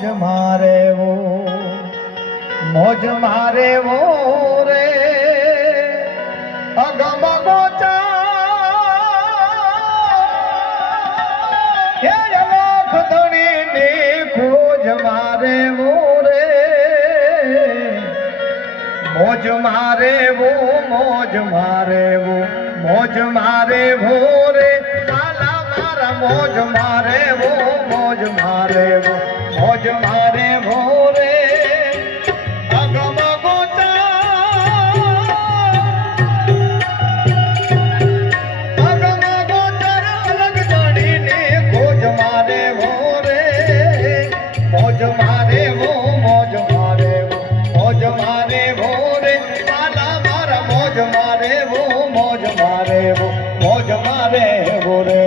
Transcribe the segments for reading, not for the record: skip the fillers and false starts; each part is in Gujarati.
મોજ મારે વો, મોજ મારે વો રે અગમ ગોચા હે અલખ ધણી ની ખોજ મારે વો રે, મોજ મારે વો, મોજ મારે વો, મોજ મારે વો રે કાલા મારા મોજ મારે વો, મોજ મારે વો, મોજ મારે વો રે અગમ ગોચર અલગ ધણીની ખોજ મારે વો રે, મોજ મારે વો, મોજ મારે વો, મોજ મારે વો રે કાલા મારા મોજ મારે વો, મોજ મારે વો, મોજ મારે વો રે.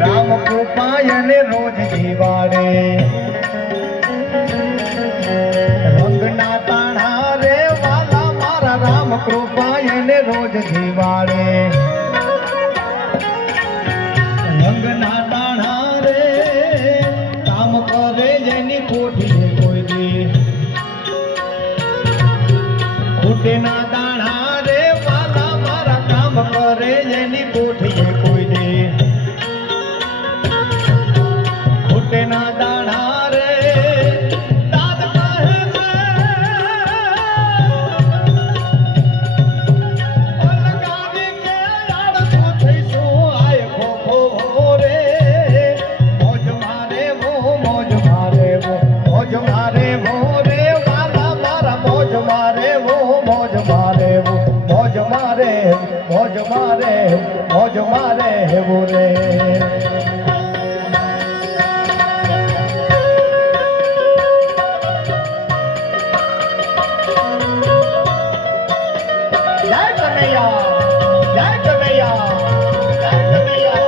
રામ કૃપાયને રોજ જીવાડે રંગના તાણા રે વાલા મારા રામ કૃપાયને રોજ જીવાડે રંગના તાણા રે કામ કરે જેની કોઠી કોઈ દી ખૂટે ના દાણા રે વાલા મારા કામ કરે જેની કોઠી કોઈ દી ખૂટે ના દાણા રે દાદ કહે છે અલગાડી કે આડસું થઈશું આય ખોખો રે, મોજ મારે વો, મોજ મારે વો, મોજ મારે વો રે વાલા મારા મોજ મારે વો, મોજ મારે વો, મોજ મારે, મોજ મારે, મોજ મારે વો રે. જય કનૈયા, જય કનૈયા, જય કનૈયા.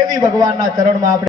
એવી ભગવાનના ચરણમાં આપણે